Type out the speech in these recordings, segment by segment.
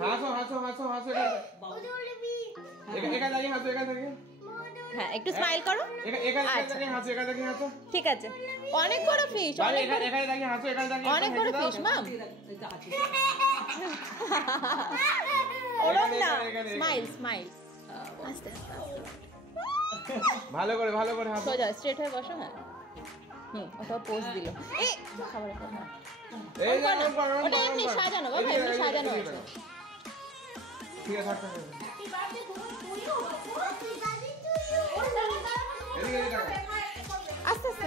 হাসো হাসো হাসো হাসো একা দাঁড়িয়ে হাসো একা দাঁড়িয়ে হ্যাঁ একটু স্মাইল করো ঠিক আছে অনেক বড় ফিশ অনেক বড় ফিশ মাম ওরম না স্মাইল স্মাইল আস্তে আস্তে ভালো করে সোজা স্ট্রেট হয়ে বসো হ্যাঁ ওটা পোজ দিল এই খাবার এই ওটা এমনি সাজানো বাবা এমনি সাজানো আছে ঠিক আছে থাক আস্তে আস্তে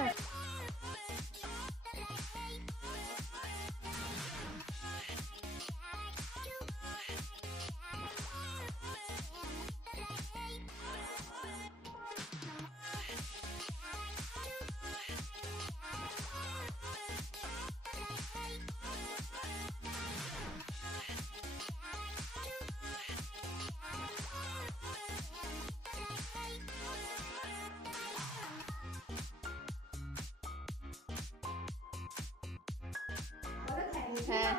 হ্যাঁ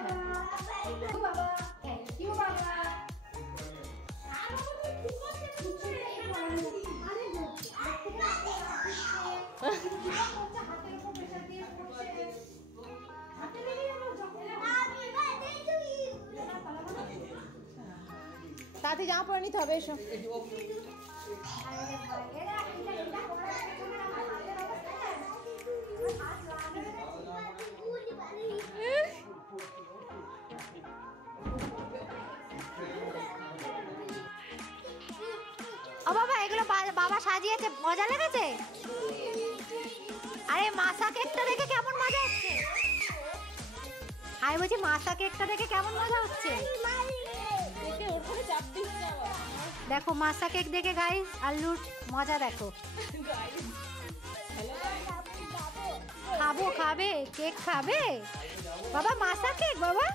তাতে জামা পরে নিতে হবে এসো ও বাবা এগুলো বাবা সাজিয়েছে মজা লেগেছে আরে মাসা কেকটা দেখে কেমন মজা হচ্ছে আরে বলছি মাসা কেকটা দেখে কেমন মজা হচ্ছে দেখো মাসা কেক দেখে গাইস আল্লুর মজা দেখো খাবে কেক খাবে বাবা মাসা কেক বাবা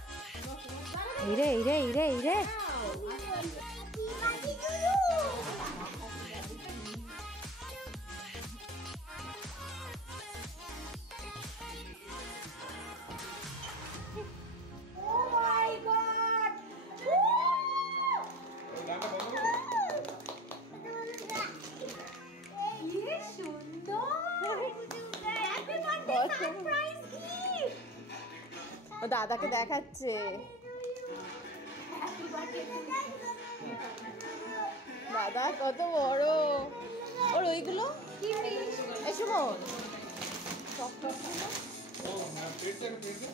ইরে ইরে ইরে ইরে ও দাদাকে দেখাচ্ছে দাদা কত বড় ওর ওইগুলো সুমন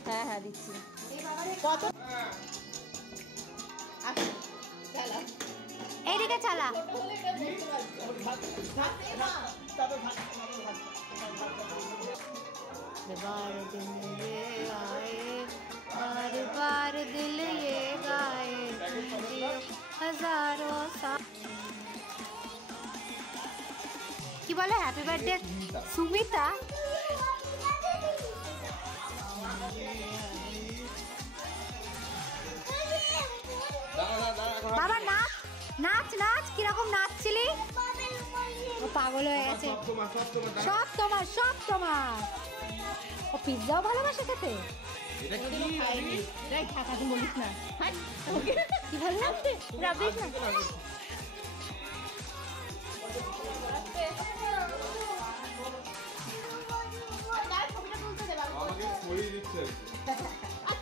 হ্যাঁ হ্যাঁ দিচ্ছি কত এইদিকে চালা बार दिन ये आए बार बार दिल ये गाए हजारों কি বলে হ্যাপি বার্থডে সুমিতা বাবা নাচ নাচ নাচ কিরকম নাচছিলি ও পাগল হয়ে গেছে সব তোমার ও পিৎজাও ভালোবাসে খেতে বলিস না কি ভালো লাগছে রাবিস না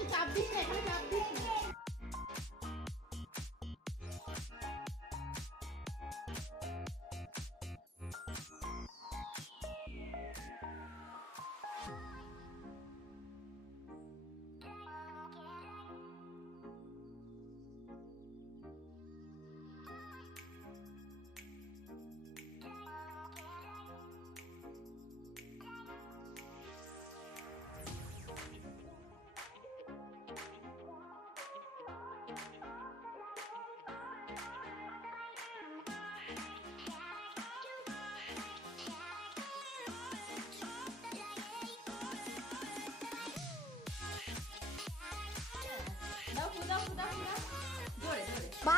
চাপ দিস না এখানে চাপ দিস না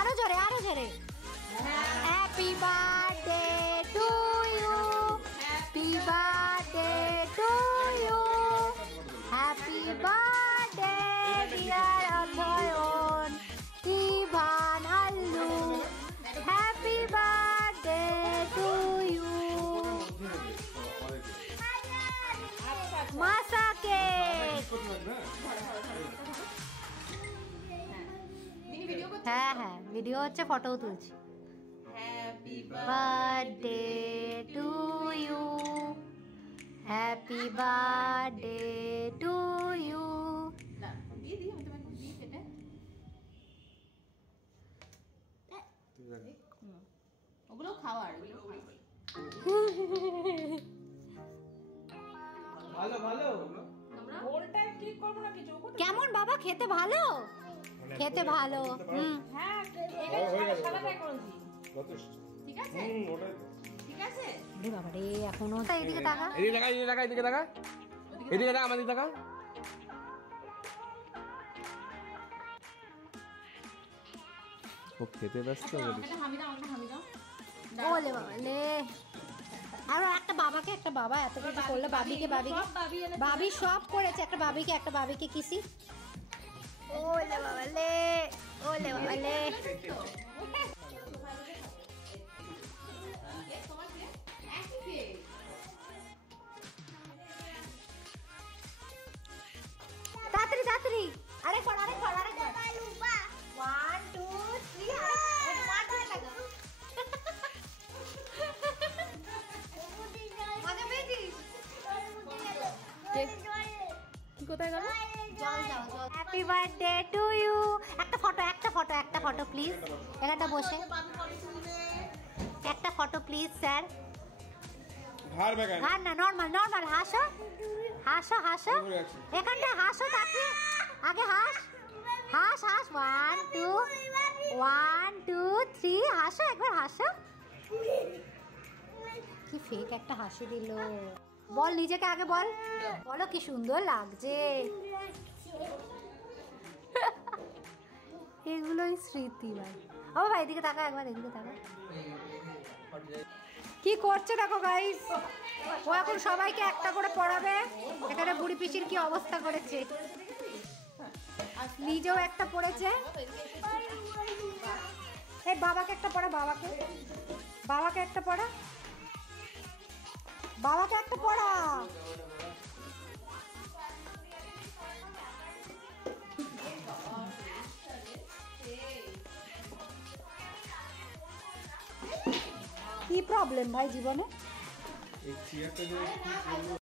আরো জোরে আরো জোরে happy birthday to you happy birthday to you happy birthday dear Athayan কি হ্যাঁ হ্যাঁ ভিডিও হচ্ছে, ফটোও তুলছি। Happy birthday to you, happy birthday to you. না দিয়ে দিই, আমি তোমাকে দিই কেটে। ওগুলো খাওয়ার, ওগুলো খাওয়ার। ভালো ভালো হোল টাইম ক্লিক করব না কিছু। কেমন বাবা, খেতে ভালো? খেতে ভালো। হ্যাঁ এটা সাদা ফ্রাই করেছি। ঠিক আছে ঠিক আছে। রে বাবা রে, এখনো এদিকে তাকা। এদিকে তাকা, এদিকে তাকা, এদিকে তাকা, এদিকে তাকা, আমাদের তাকা। ও খেতে ব্যস্ত হয়ে গেছে। এটা হামি দাও, আমাকে হামি দাও। ওলে বাবা লে। আর একটা বাবাকে, একটা বাবা এত কিছু করলো, বাবিকে বাবিকে বাবি সব করেছে, একটা বাবিকে কিসি। ওলে বাবা লে, ওলে বাবা লে। তোমার কি একই ফেস। তাড়াতাড়ি তাড়াতাড়ি, আরেকবার 1 2 3 মজা পেয়েছিস? কি কোথায় গেল? Happy birthday to you. একটা ফটো প্লিজ, এখানটা বসে একটা ফটো প্লিজ স্যার। ঘাড় বেগান আর না, নর্মাল হাসো হাসো হাসো, এখানটা হাসো, তাকে আগে হাস 1 2 3 হাসো, একবার হাসো। কি ফেক একটা হাসি দিল। বল নিজেকে আগে বল, বলো কি সুন্দর লাগছে। এগুলোই স্মৃতি ভাই। ও ভাই এদিকে তাকা, একবার এদিকে তাকা। কি করছে দেখো গাইস, ও এখন সবাইকে একটা করে পড়াবে। এখানে বুড়ি পিসির কি অবস্থা করেছে, নিজেও একটা পড়েছে। এই বাবাকে একটা পড়া, বাবাকে একটা পড়া, বাবাকে একটা পড়া। কি প্রবলেম ভাই জীবনে? এই চেয়ারটা